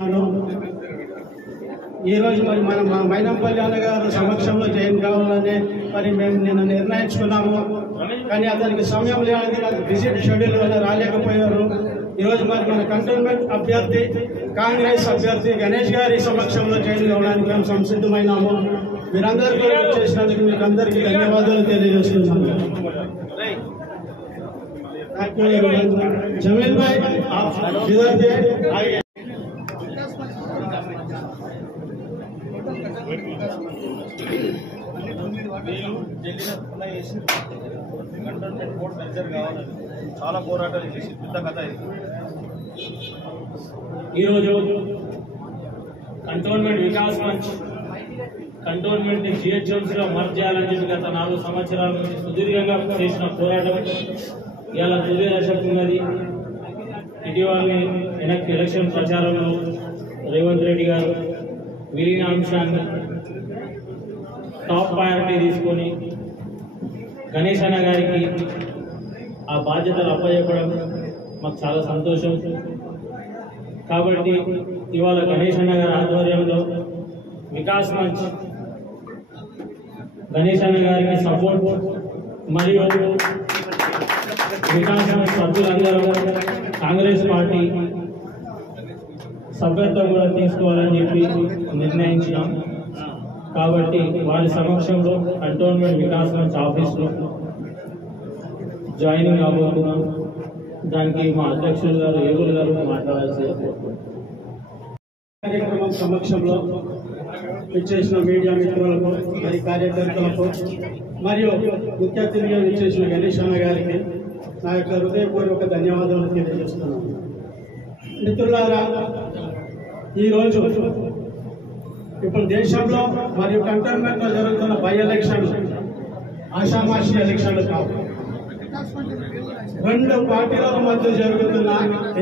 ఈ రోజు మరి మన మైనంపల్లి అన్నగారు సమక్షంలో జైన్ కావాలని మరి మేము నిన్న నిర్ణయించుకున్నాము. కానీ అతనికి సమయం లేనిది నాకు బిజీ షెడ్యూల్ వల్ల రాలేకపోయారు. ఈరోజు మరి మన కంటోన్మెంట్ అభ్యర్థి కాంగ్రెస్ అభ్యర్థి గణేష్ గారి సమక్షంలో జైన్ కావడానికి మేము సంసిద్ధమైనాము. మీరందరూ కూడా చేసినందుకు మీకు అందరికీ ధన్యవాదాలు తెలియజేస్తున్నాను. జమీల్ భాయ్ కంటోన్మెంట్ బోర్డు మెజర్ కావాలని చాలా పోరాటాలు చేసి పెద్ద కథ ఇది. ఈరోజు కంటోన్మెంట్ వికాస్ మంచ్ కంటోన్మెంట్ జిహెచ్ఎంసీలో మర్జ్ చేయాలని చెప్పి గత 4 సంవత్సరాల నుంచి సుదీర్ఘంగా చేసిన పోరాటం ఇలా తుది దశకు ఉన్నది. ఇటీవల ఎలక్షన్ ప్రచారంలో రేవంత్ రెడ్డి గారు మిగిలిన అంశాన్ని టాప్ ప్రయారిటీ తీసుకొని గణేష్ అన్న గారికి ఆ బాధ్యతలు అప్పచెప్పడం మాకు చాలా సంతోషం. కాబట్టి ఇవాళ గణేష్ అన్న గారి ఆధ్వర్యంలో వికాస్ మంచ్ గణేష్ అన్న గారికి సపోర్ట్ మరియు వికాస్ మంచ్ సభ్యులందరూ కాంగ్రెస్ పార్టీ సభ్యత్వం కూడా తీసుకోవాలని చెప్పి నిర్ణయించినాం. కాబట్టి వారి సమక్షంలో కంటోన్మెంట్ వికాస్ మంచ్ ఆఫీస్లో జాయినింగ్ కాబోతున్నాం. దానికి మా అధ్యక్షులు గారు ఏగులు గారు మాట్లాడాల్సి కార్యక్రమం సమక్షంలో విచ్చేసిన మీడియా మిత్రులకు మరి కార్యకర్తలకు మరియు ముఖ్య అతిథిగా విచ్చేసిన గణేష్ అన్న గారికి నా యొక్క హృదయపూర్వక ధన్యవాదాలు తెలియజేస్తున్నాను. మిత్రులారా, ఈరోజు ఇప్పుడు దేశంలో మరియు కంటోన్మెంట్లో జరుగుతున్న బై ఎలక్షన్ ఆషామాషి ఎలక్షన్లు కావు. 2 పార్టీల మధ్య జరుగుతున్న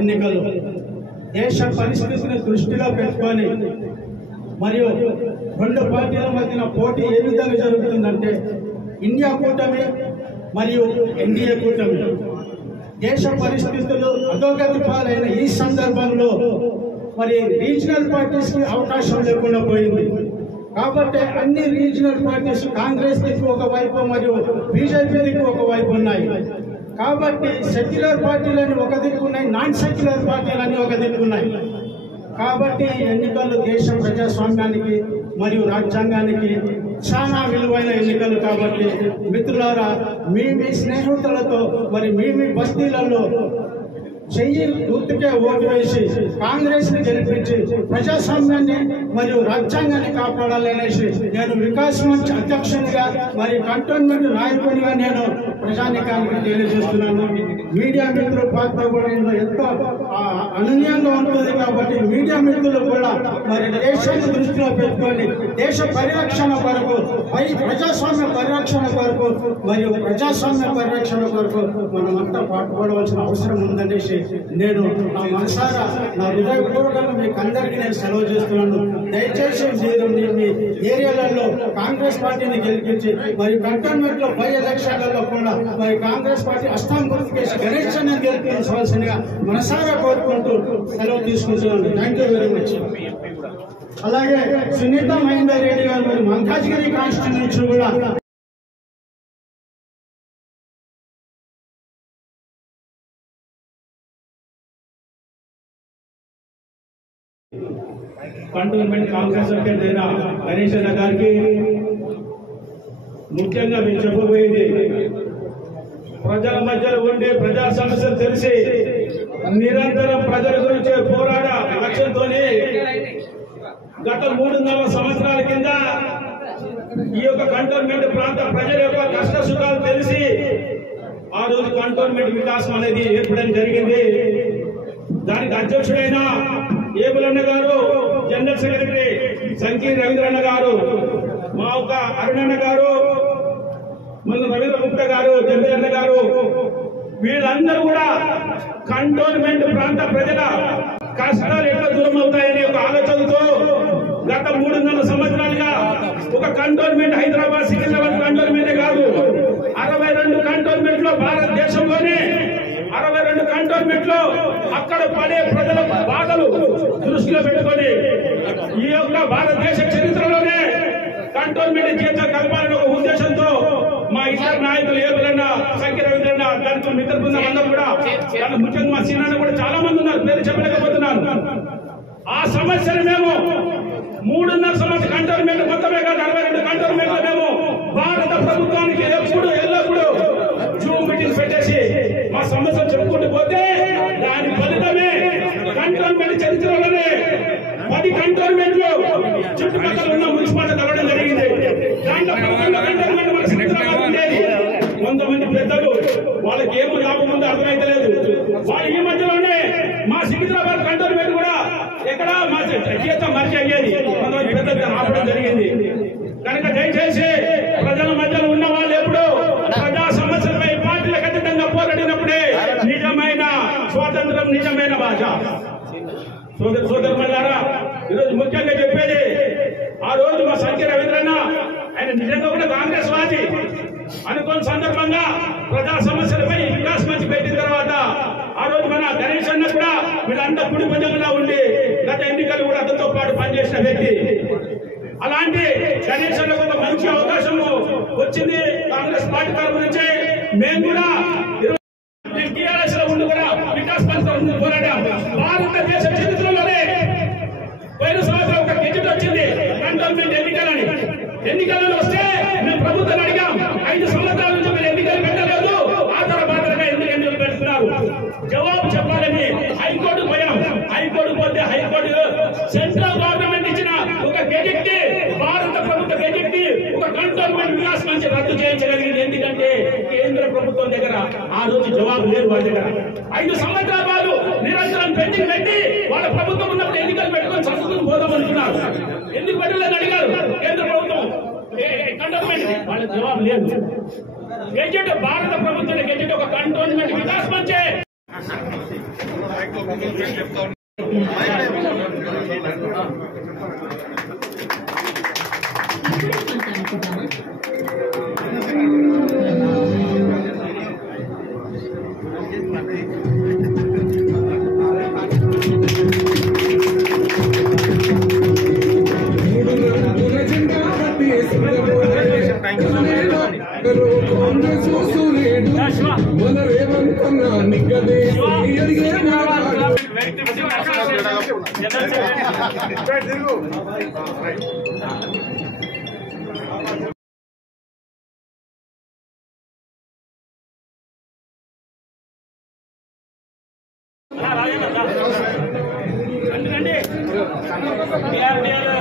ఎన్నికలు దేశ పరిస్థితిని దృష్టిలో పెట్టుకొని మరియు 2 పార్టీల మధ్యన పోటీ ఏ విధంగా జరుగుతుందంటే ఇండియా కూటమి మరియు ఎన్డీఏ కూటమి. దేశ పరిస్థితులు అధోగతి పాలైన ఈ సందర్భంలో మరి రీజనల్ పార్టీస్ కి అవకాశం లేకుండా పోయింది. కాబట్టి అన్ని రీజనల్ పార్టీస్ కాంగ్రెస్ దిక్కు ఒకవైపు మరియు బీజేపీ దిక్కు ఒకవైపు ఉన్నాయి. కాబట్టి సెక్యులర్ పార్టీలని ఒక దిక్కు ఉన్నాయి, నాన్ సెక్యులర్ పార్టీలని ఒక దిక్కు ఉన్నాయి. కాబట్టి ఎన్నికలు దేశం ప్రజాస్వామ్యానికి మరియు రాజ్యాంగానికి చాలా విలువైన ఎన్నికలు. కాబట్టి మిత్రులారా, మీ స్నేహితులతో మరి మీ బస్తీలలో చెయ్యి గుర్తుకే ఓటు వేసి కాంగ్రెస్ ని గెలిపించి ప్రజాస్వామ్యాన్ని మరియు రాజ్యాంగాన్ని కాపాడాలనేసి నేను వికాస్ మంచ్ అధ్యక్షునిగా మరి కంటోన్మెంట్ నాయకునిగా నేను ప్రజానికానికి తెలియజేస్తున్నాను. మీడియా మిత్రుల పాత్ర కూడా ఎంతో అనన్యంగా ఉంటుంది. కాబట్టి మీడియా మిత్రులు కూడా మరి దేశాన్ని దృష్టిలో పెట్టుకొని దేశ పరిరక్షణ కొరకు ప్రజాస్వామ్య పరిరక్షణ కొరకు మరియు ప్రజాస్వామ్య పరిరక్షణ కొరకు మనమంతా పాటుపడవలసిన అవసరం ఉందనేసి నేను నా మనసారా నా హృదయపూర్వకంగా మీకు అందరికీ నేను సెలవు చేస్తున్నాను. దయచేసి మీరు మీ ఏరియాలలో కాంగ్రెస్ పార్టీని గెలిపించి మరి కంటోన్మెంట్ లో బై ఎలక్షన్లలో కూడా మరి కాంగ్రెస్ పార్టీ అస్సాం గుర్తుకేసి గణేష్ అన్న గెలిపించవలసిందిగా మనసారా కోరుకుంటూ సెలవు తీసుకుంటున్నాను. Thank you very much. అలాగే సునీత మహేందర్ రెడ్డి గారు మరి మల్కాజ్గిరి కాన్స్టిట్యూన్సీ కూడా కంటోన్మెంట్ కాంగ్రెస్ అభ్యర్థి గణేష్ అన్న గారికి ముఖ్యంగా మేము చెప్పబోయేది, ప్రజల మధ్యలో ఉండే ప్రజా సమస్యలు తెలిసి నిరంతరం ప్రజల గురించి పోరాడ లక్ష్యంతోనే గత 3.5 సంవత్సరాల కింద ఈ యొక్క కంటోన్మెంట్ ప్రాంత ప్రజల యొక్క కష్ట సుఖాలు తెలిసి ఆ రోజు కంటోన్మెంట్ వికాసం అనేది ఏర్పడడం జరిగింది. దానికి అధ్యక్షుడైన ఏబులన్న గారు, జనరల్ సెక్రటరీ సంకీర్ రవీంద్రన్న గారు, మా ఒక అరుణన్న గారు, మన రవీంద్ర గుప్తా గారు, జంబేరన్న గారు, వీళ్ళందరూ కూడా కంటోన్మెంట్ ప్రాంత ప్రజల కష్టాలు ఎట్లా దూరం అవుతాయని ఒక ఆలోచనతో గత 3.5 సంవత్సరాలుగా ఒక కంటోన్మెంట్ హైదరాబాద్ సికింద్రాబాద్ కంటోన్మెంటే కాదు 62 కంటోన్మెంట్ లో భారతదేశంలోనే 62 కంటోన్మెంట్ లో అక్కడ పడే ప్రజల బాధలు దృష్టిలో పెట్టుకొని కంటోన్మెంట్ చేత కలపాలని ఒక ఉద్దేశంతో మా ఇద్దరు నాయకులు ఏబులన్న సంఖ్య రవీంద్రన్న దానికి మిత్ర బృందం అందరూ కూడా ముఖ్యంగా మా సీనాన్న కూడా చాలా మంది ఉన్నారు, పేరు చెప్పలేకపోతున్నాను. ఆ సమస్యను మేము 3.5 సంవత్సరం కంటోన్మెంట్ మొత్తమే కాదు 62 కంటోన్మెంట్ మేము భారత ప్రభుత్వానికి ఎప్పుడు ఎల్లప్పుడూ జూమ్ మీటింగ్ పెట్టేసి మా సమస్యలు చెప్పుకుంటూ పోతే దాని ఫలితమే కంటోన్మెంట్ చరిత్రలోనే 10 కంటోన్మెంట్లు చుట్టుపక్కల ఉన్న మున్సిపాలిటీ కలవడం జరిగింది. దాంట్లో 11 కంటోన్మెంట్ మన సికింద్రాబాద్ ఉండేది. కొంతమంది పెద్దలు వాళ్ళకి ఏమో లాభం ఉందో అర్థమైతలేదు. వాళ్ళు ఈ మధ్యలోనే మా సికింద్రాబాద్ కంటోన్మెంట్ కూడా ఎక్కడ మా జీతం మర్చి అయ్యేది కొంతమంది పెద్దలు ఆపడం జరిగింది. కనుక దయచేసి ప్రజల మధ్యలో ఉన్న వాళ్ళు ఎప్పుడు ప్రజా సమస్యలపై పార్టీలకు అతీతంగా పోరాడినప్పుడే నిజమైన స్వాతంత్రం, నిజమైన భాష. సోదరులారా, ఈరోజు ముఖ్యంగా చెప్పేది, ఆ రోజు మా సంఖ్య రవీంద్రన్న ఆయన నిజంగా కూడా కాంగ్రెస్ వాది అనుకోని సందర్భంగా ప్రజా సమస్యలపై వికాస్ మంచి పెట్టిన తర్వాత ఆ రోజు మన గణేష్ అన్న కూడా వీళ్ళంతా కుడి భుజంగా ఉండి గత ఎన్నికలు కూడా అతనితో పాటు పనిచేసిన వ్యక్తి. అలాంటి గణేష్ అన్నకు ఒక మంచి అవకాశం వచ్చింది కాంగ్రెస్ పార్టీ తరఫు నుంచి. మేము కూడా టీఆర్ఎస్ లో ఉండి కూడా వికాస్ మంచి పోరాడాం. భారతదేశ చరిత్రలోనే పోయిన సంవత్సరం ఒక గెజిట్ వచ్చింది కంటోన్మెంట్ ఎన్నికలని. ఎన్నికలలో వస్తే మేము ప్రభుత్వం అడిగాం, 5 సంవత్సరాల నుంచి మీరు ఎన్నికలు పెట్టలేదు, ఆధారపాత్రగా ఎందుకు ఎన్నికలు పెడుతున్నారు, జవాబు చెప్పాలని హైకోర్టు పోయాం. హైకోర్టు పోతే హైకోర్టు సెంట్రల్ గవర్నమెంట్ ఇచ్చిన ఒక గెజిట్ ని, భారత ప్రభుత్వ గెజిట్ ని ఒక కంటోన్మెంట్ వికాస్ మంచి రద్దు చేయించగలిగింది. ఎందుకంటే కేంద్ర ప్రభుత్వం దగ్గర ఆ రోజు జవాబు లేదు వాళ్ళ దగ్గర. 5 సంవత్సరాల పాటు నిరంతరం పెండింగ్ పెట్టి వాళ్ళ ప్రభుత్వం ఉన్నప్పుడు ఎన్నికలు పెట్టుకొని సంస్కృతిని పోదాం అనుకున్నారు. ఎందుకు పెట్టలేదని అడిగారు కేంద్ర ప్రభుత్వం కంటోన్మెంట్, వాళ్ళ జవాబు లేదు. గెజిట్ భారత ప్రభుత్వం గెజిట్ ఒక కంటోన్మెంట్ వికాస్ మంచి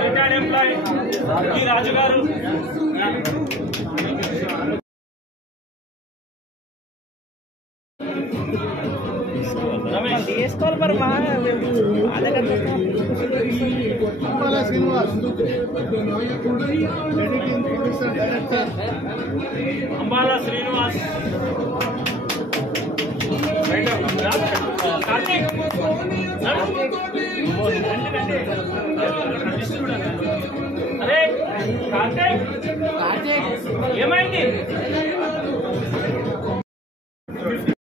రిటైర్డ్ ఎంప్లాయీ ఈ రాజు గారు అంబాల శ్రీనివాస్ కార్తీక్ అరే కార్తీక్ ఏమైంది?